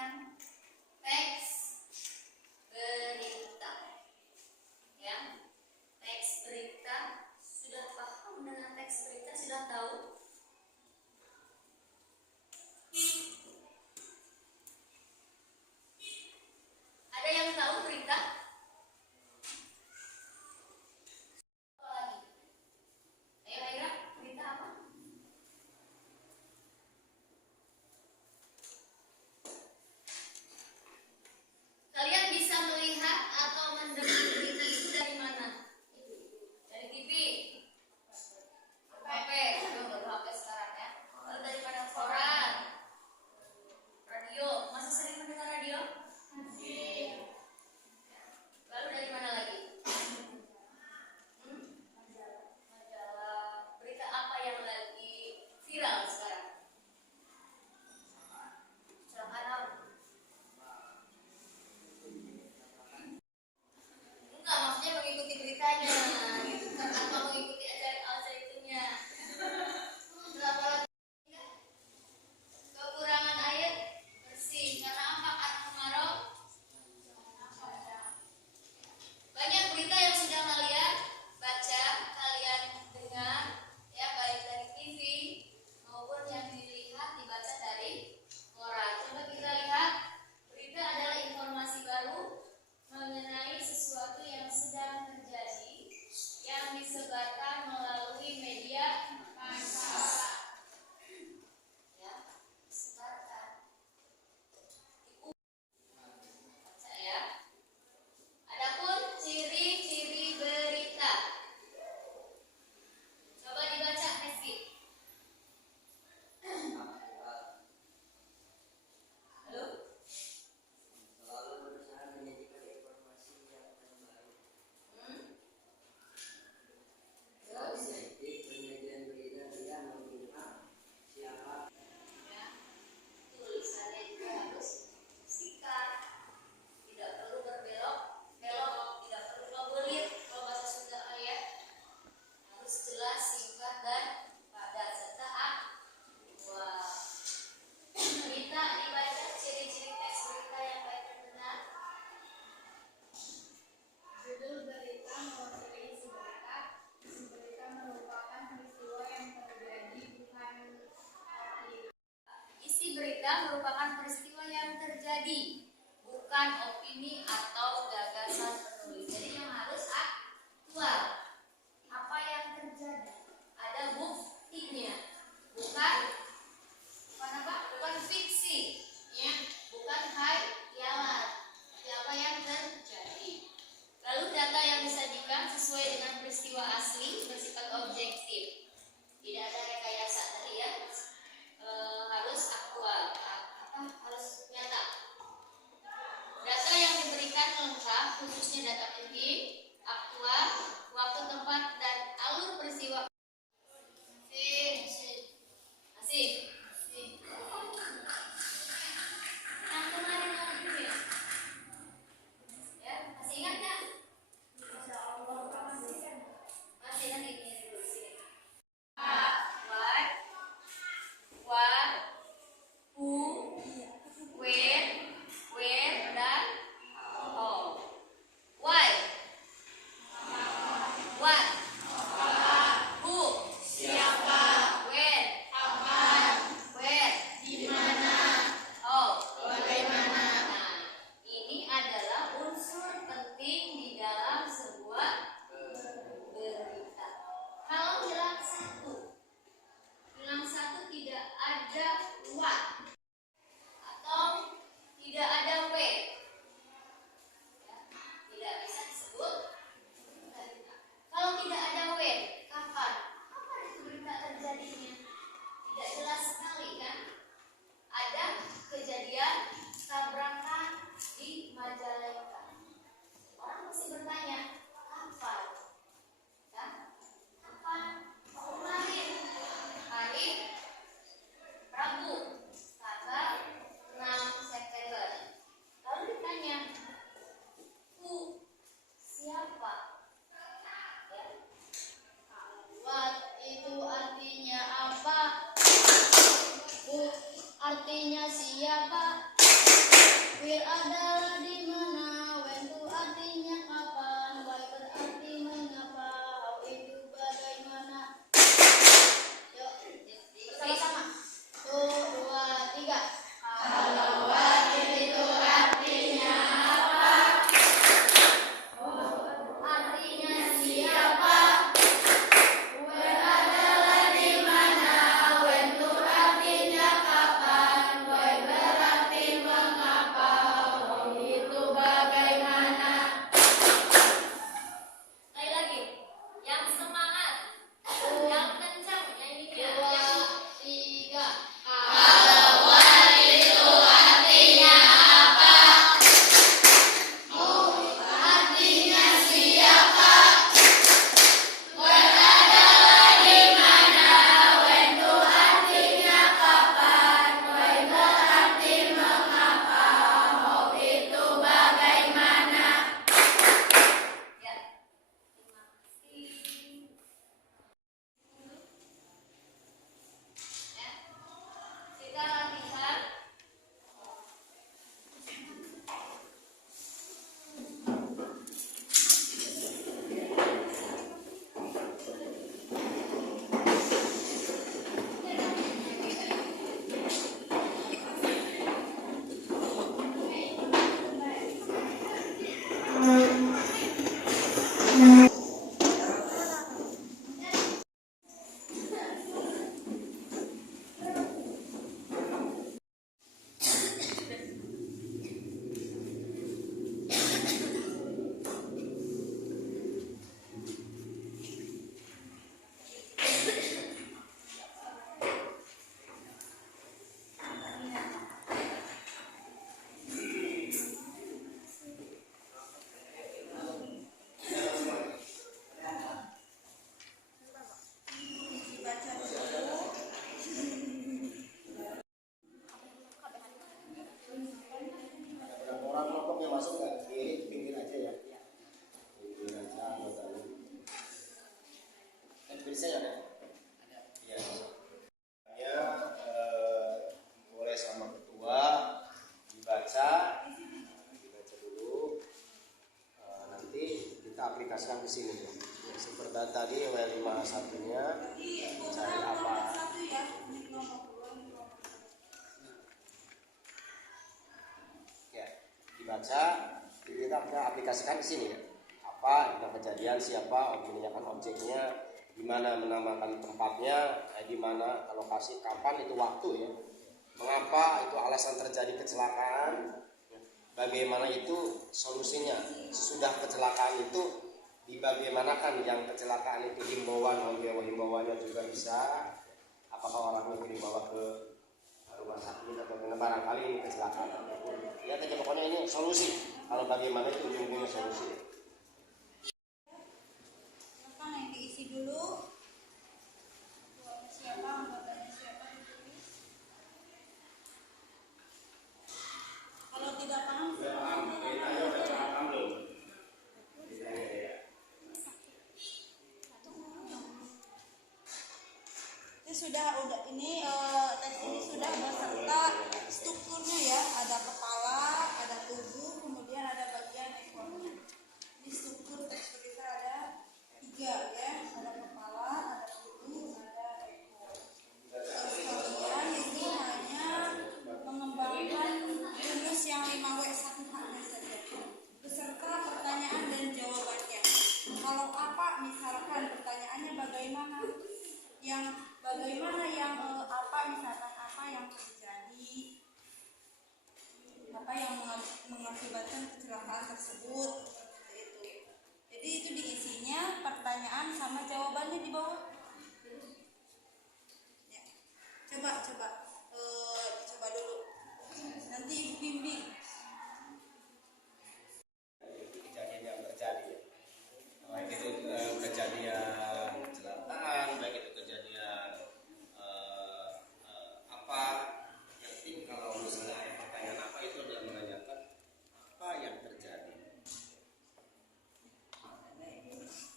yang teks berita. Ya, teks berita, sudah paham dengan teks berita? Sudah tahu? Ada yang tahu berita? Apa lagi? Ayo Aira, berita apa? Kalian bisa melihat atau mendengar berita itu dari mana? Dari TV, HP, baru HP sekarang ya. Lalu daripada koran, radio. Masih sering mendengar radio? Lalu dari mana lagi? Majalah. Berita apa yang lagi viral sekarang? Kecelakaan. Enggak, maksudnya mengikuti beritanya gitu kan, atau mengikuti acara itunya. Apa lagi? Kekurangan air bersih karena apa? Karena kemarau. Banyak berita yang sudah kalian baca, kalian dengar, ya, baik dari TV maupun yang dilihat dibaca dari koran. Coba kita lihat, berita adalah informasi baru mengenai sesuatu yang sedang terjadi yang disebarkan melalui media massa. Ya, disebarkan. Baca ya. Adapun ciri-ciri berita. Coba dibaca, Nevi. Halo? Selalu berusaha menyajikan informasi yang terbaru. Terus? Selektif penyajian berita tidak memihak siapa. Ya, tulisannya juga harus singkat, tidak perlu berbelok-belok, tidak perlu ngebelit. Kalau bahasa Sunda ya, harus jelas, singkat dan padat serta aktual. Berita dibaca, ciri-ciri teks berita yang baik dan benar. Judul berita mewakili isi berita. Isi berita merupakan peristiwa yang terjadi, bukan opini. Isi berita merupakan peristiwa yang terjadi, bukan opini atau gagasan penulis. Jadi yang harus aktual. Apa yang terjadi? Ada buktinya. Bukan apa? Bukan fiksi, ya. Bukan khayalan. Tapi apa yang terjadi? Lalu data yang disajikan sesuai dengan peristiwa asli, bersifat objektif. Tidak ada rekayasa tadi ya. Harus aktual, harus nyata. Data yang diberikan lengkap, khususnya data penting, aktual, waktu, tempat, dan alur peristiwa. Asik. Yang kemarin dulu ya. Ya, masih ingat nggak? Masih ingat ini dulu sini. What, who, when, where, dan how. Why? Will adalah di mana, when itu artinya kapan, why berarti mengapa, how itu bagaimana. Yuk, bersama-sama. 1, 2, 3. Kalau what itu artinya apa? Artinya siapa? Where adalah di mana, when itu artinya kapan, why berarti mengapa, how itu bagaimana. Sekali lagi. Yang semangat. Yang kencang nyanyinya. 2, 3. Artinya siapa? Where adalah di mana, when itu artinya kapan, why berarti mengapa, how itu bagaimana. Ya. Terima kasih. Ya. Kita latihan. Berapa orang kelompok yang masuk nggak? Di pinggir aja ya. Pinggir aja anggotanya. Kan bisa ya kan? Iya. Ya, boleh sama ketua dibaca dulu. Nanti kita aplikasikan ke sini. Seperti tadi W51-nya cari apa? Ya, dibaca, kita aplikasikan di sini ya. Apa yang kejadian, siapa, objeknya kan objeknya, di mana menamakan tempatnya, di mana lokasi, kapan itu waktu ya. Mengapa itu alasan terjadi kecelakaan, bagaimana itu solusinya. Sesudah kecelakaan itu dibagaimanakan yang kecelakaan itu himbauannya juga bisa. Apakah orang itu dibawa ke rumah sakit atau barangkali ini kecelakaan. Ya, tapi pokoknya ini solusi. Kalau bagaimana itu ujung-ujungnya solusi. Silakan yang diisi dulu. Ketuanya siapa, anggotanya siapa ditulis. Kalau tidak paham, itu sudah ini tes ini sudah beserta strukturnya ya, ada kepala, ada tubuh, kemudian ada bagian ekornya. Di struktur teks kita ada 3 ya, ada kepala, ada tubuh, ada ekor. Terus kemudian ini hanya mengembangkan rumus yang 5W1H saja, beserta pertanyaan dan jawabannya. Kalau apa, misalkan pertanyaannya bagaimana, yang bagaimana yang apa, misalkan apa yang terjadi, apa yang mengakibatkan kecelakaan tersebut, seperti itu. Jadi itu diisinya pertanyaan sama jawabannya di bawah. Ya. Coba dicoba dulu. Nanti ibu bimbing. Kejadian yang terjadi, baik itu kejadian kecelakaan, baik itu kejadian apa, yang penting kalau misalnya ada pertanyaan apa itu adalah menanyakan apa yang terjadi.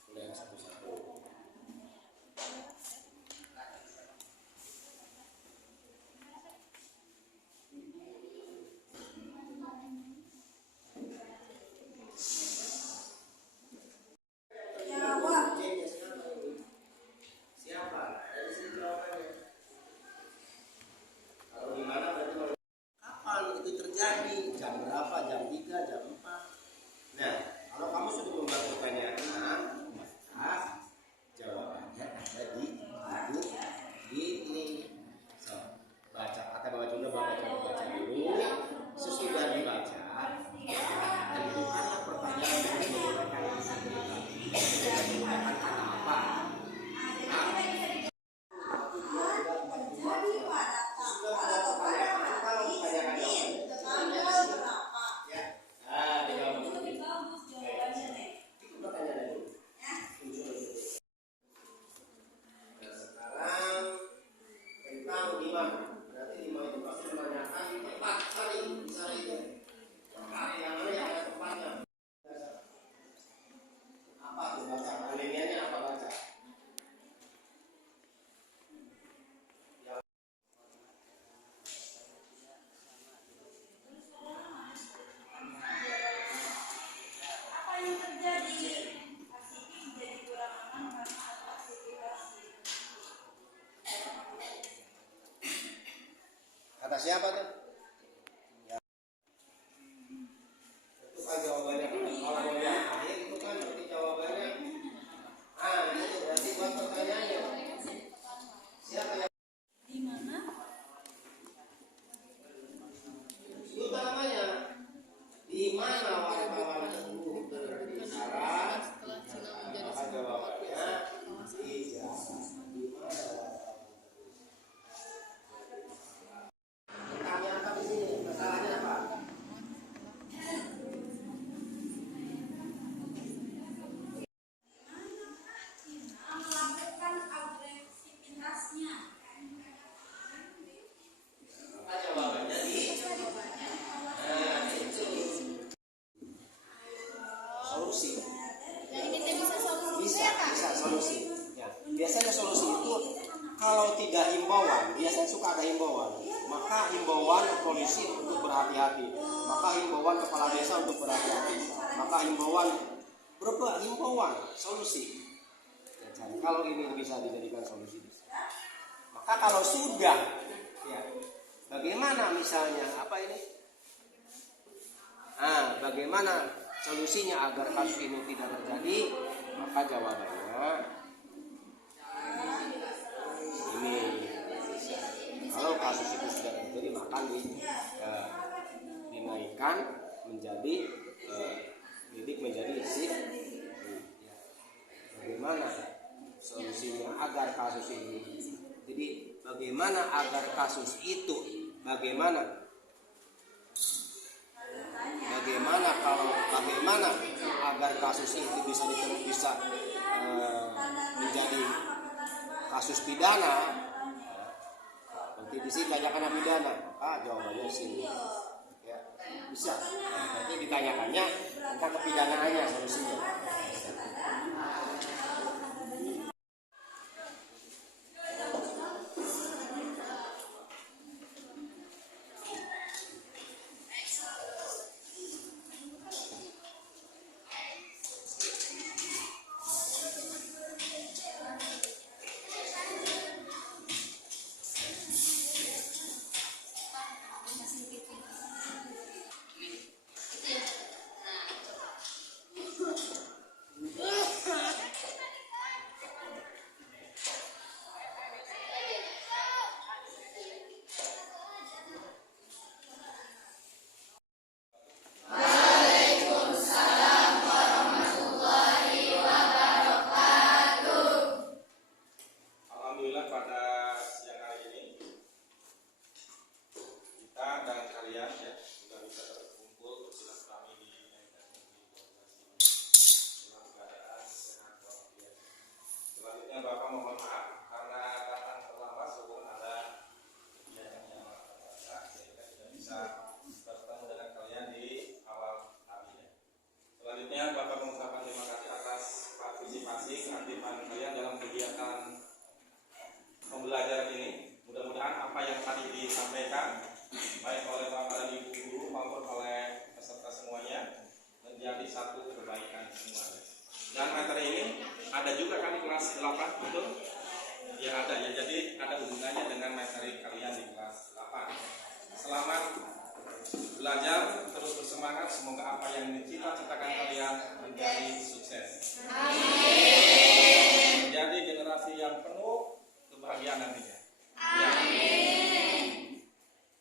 Mulai satu-satu. berapa, jam 3, jam 4. Nah, kalau kamu sudah membuat pertanyaan, maka jawabannya ada di buku ini. So, baca kata baca dulu, baca dulu. Sesudah dibaca, tentukanlah pertanyaan yang menggunakan kata apa. Kata siapa tuh? Ya. Itu kan jawabannya. Kalau mau yang akhir itu kan berarti jawabannya. Itu berarti buat pertanyaannya. Siapa yang? Di mana? Itu namanya. Di mana wartawan tersebut berbicara? Maka jawabannya tidak. Di mana? Solusi. Bisa solusi. Ya. Biasanya solusi itu kalau tidak himbauan, biasanya suka ada himbauan. Maka himbauan polisi untuk berhati-hati. Maka himbauan kepala desa untuk berhati-hati. Maka himbauan berapa himbauan solusi. Ya, kalau ini bisa dijadikan solusi. Maka kalau sudah, ya, bagaimana misalnya apa ini? Bagaimana solusinya agar kasus ini tidak terjadi? Maka jawabannya ini. Kalau kasus itu sudah terjadi, maka dinaikkan menjadi lidik menjadi sip. Bagaimana solusinya agar kasus ini? Jadi bagaimana agar kasus itu? Bagaimana agar kasus itu bisa menjadi kasus pidana? Nanti di sini tanyakan pidana, jawabannya sini. Ya, bisa. Nanti ditanyakannya tentang kepidanaannya solusinya. Ada juga kan kelas 8, betul? Ya ada ya, jadi ada hubungannya dengan materi kalian di kelas 8. Selamat belajar, terus bersemangat. Semoga apa yang dicita-citakan kalian menjadi sukses. Menjadi generasi yang penuh kebahagiaan nantinya.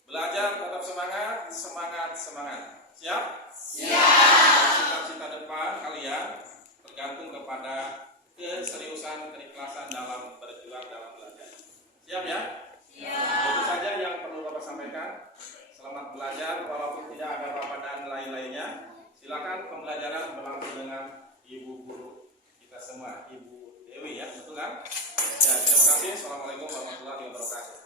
Belajar tetap semangat, semangat. Siap? Cita-cita depan kalian tergantung kepada keseriusan, keikhlasan dalam berjuang dalam belajar. Siap ya? Itu saja yang perlu Bapak sampaikan. Selamat belajar, walaupun tidak ada Bapak dan lain-lainnya. Silakan pembelajaran berlangsung dengan Ibu Guru kita semua, Ibu Dewi ya, betul kan? Ya, terima kasih. Assalamualaikum warahmatullahi wabarakatuh.